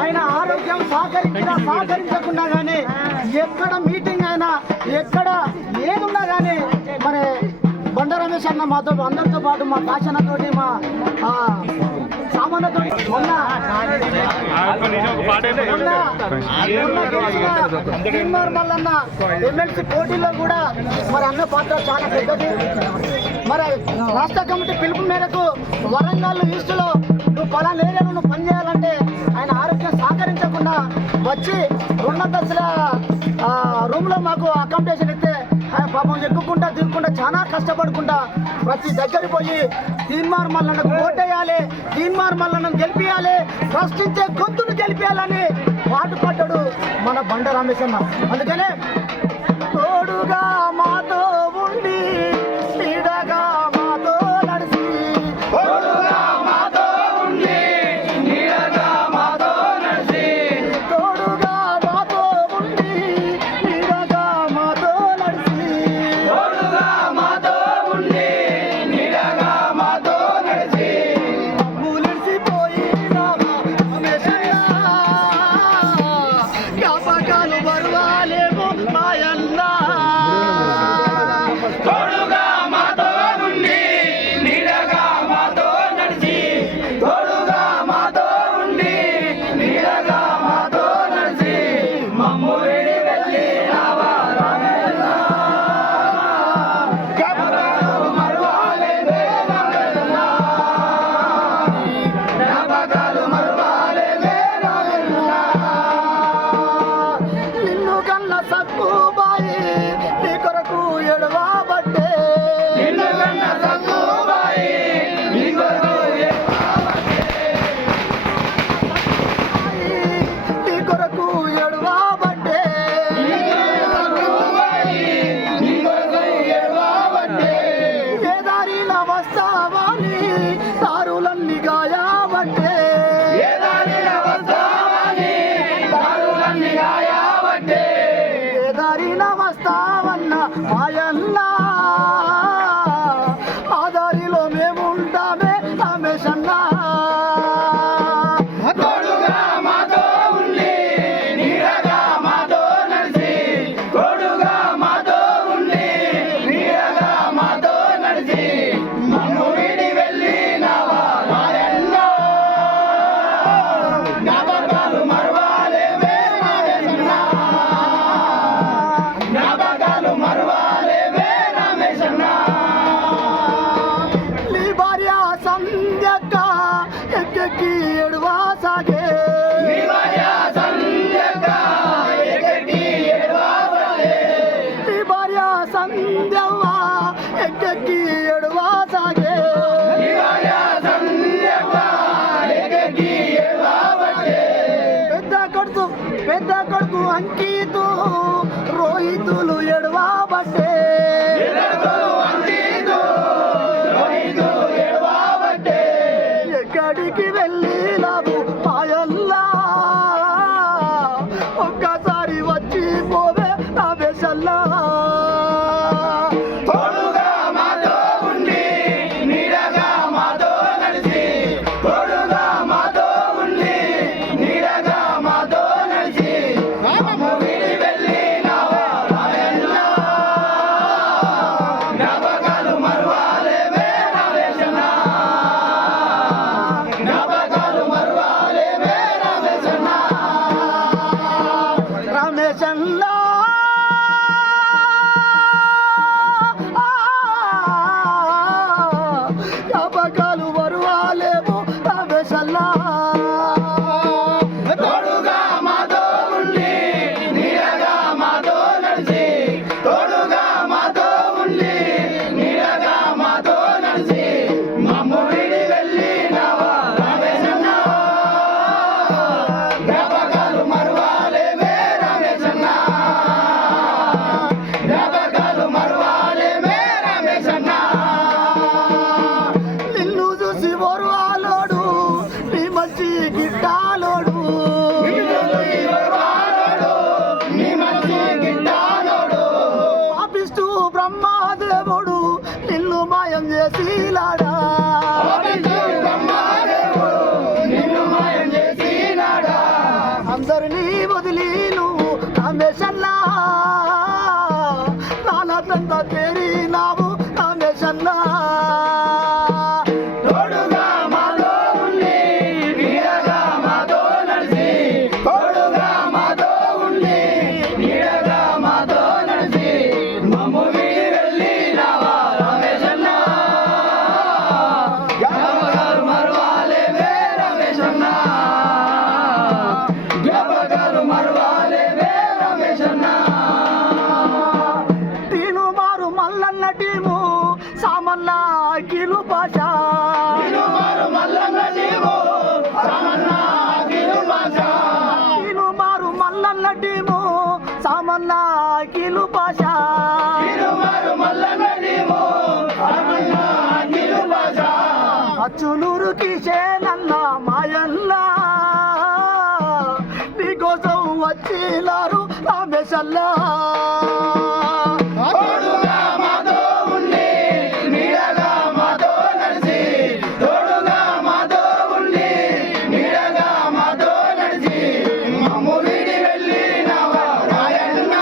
ఆయన ఆరోగ్యం సహకరించకుండా కానీ ఎక్కడ మీటింగ్ అయినా ఎక్కడ ఏదున్నా కానీ మరి బండ రమేష్ అన్న మాతో అందరితో పాటు మా కాశనతోటి మా సామాన్యతో మల్లన్న ఎమ్మెల్సీ పోటీలో కూడా మరి అన్న పాత్ర చాలా పెద్దది. మరి రాష్ట్ర కమిటీ పిలుపు మేరకు వరంగల్ ఈస్టులో నువ్వు పలానా ఏరియాలో నువ్వు పనిచేయాలంటే ఆయన ఆరోగ్యం సహకరించకుండా వచ్చి 2 దశల రూమ్లో మాకు అకామిడేషన్ ఇస్తే ఆయన పాపం ఎక్కుకుంటా దిగుకుంటా చాలా కష్టపడుకుంటా ప్రతి దగ్గరికి పోయి తీన్మార్ మల్లన్నకు ఓటేయాలి, తీన్మార్ మల్లన్నను గెలిపియాలి, ప్రశ్నించే గొంతును గెలిపియాలని పాటుపడ్డాడు మన బండ రమేష్ అన్న. అందుకనే తోడుగా మాతో ఉండి నీడగా మాతో నడిచి తోడుగా మాతో ఉండి నీడగా మాతో నడిచి తోడుగా మాతో ఉండి నీడగా మాతో నడిచి తోడుగా మాతో ఉండి నీడగా మాతో నడిచి మూలిసిపోయిన రమేశయ్య జ్ఞాపకాలు బరువాలేమో మాయన్న తోడుగా మాతో ఉండి నీడగా మాతో నడిచి తోడుగా మాతో ఉండి నీడగా మాతో నడిచి మమ్ము విడి వెళ్ళినావా రమేశన్న జ్ఞాపకాలు మరువాలేదే రమేశన్న జ్ఞాపకాలు మరువాలేదే రమేశన్న నిన్ను కన్న సక్కుబాయి నీ కొరకు ఎడవాబట్టే నిన్ను కన్న సక్కుబాయి నీ కొరకు నీ కొరకు ఎడవాబట్టే నీ కొరకు ఎడవాబట్టే ఏ దారిన వస్తావాని దారులన్నీ గాయబట్టే ఏ దారిన వస్తావాని దారులన్నీ గాయబట్టే ఏ దారిన వస్తావన్న మాయన్న ఆ దారిలో మేముంటామే రమేష్ అన్న తోడుగా మాతో ఉండి నీడగా మాతో నడిచి తోడుగా మాతో ఉండి నీడగా మాతో నడిచి మమ్ము విడి వెళ్ళినావా మాయన్న జ్ఞాపకాలు మరువాలేవే రమేశన్న జ్ఞాపకాలు మరువాలేవే రమేశన్న నీ భార్య సంధ్యక్క ఎక్కెక్కి ఎడవాసాగే నీ భార్య సంధ్యక్క ఎక్కెక్కి ఎడవాసాగే నీ భార్య సంధ్యవ్వ ఎక్కెక్కి ఎడవాసాగే నీ భార్య సంధ్యక్క ఎక్కెక్కి ఎడవాసాగే పెద్ద కొడుకు అంకితు రోహితులు ఎడవాబట్టే ఎక్కడికి వెళ్ళి లాభు పాయల్లా ఒక్కసారి వచ్చి పోవే రమేశన్నా తోడుగా మాతో ఉండి నీడగా మాతో నడిచి తోడుగా మాతో ఉండి నీడగా మాతో నడిచి మమ్ము విడి వెళ్ళినావా మాయన్న అందరినీ వదిలి నువ్వు కామేశన్నా నానాతంతా తేరినావు కామేశన్నా తోడుగా మాతో ఉండి నీడగా మాతో నడిచి తోడుగా మాతో ఉండి నీడగా మాతో నడిచి మమ్ము వీడి వెళ్ళినావా రమేశన్నా జ్ఞాపకాలు మరవాలేవే రమేశన్నా జ్ఞాపకాలు మరవాలేవే రమేశన్నా తీను మారు మల్లన్న టీము సామన్న కిలు భాష తీను మారు మల్లన్న టీము సామన్న కిలు భాష తీను మారు మల్లన్న టీము సామన్న కిలు భాష తీను మారు మల్లన్న టీము సామన్న కిలు భాష అచ్చులూరు కిషేనన్న మాయన్న నీకోసం వచ్చినారు రామేశల్లా తోడుగా మాతో ఉండి నీడగా మాతో నడిచి తోడుగా మాతో ఉండి నీడగా మాతో నడిచి మమ్ము వీడి వెళ్ళినావా రాయన్న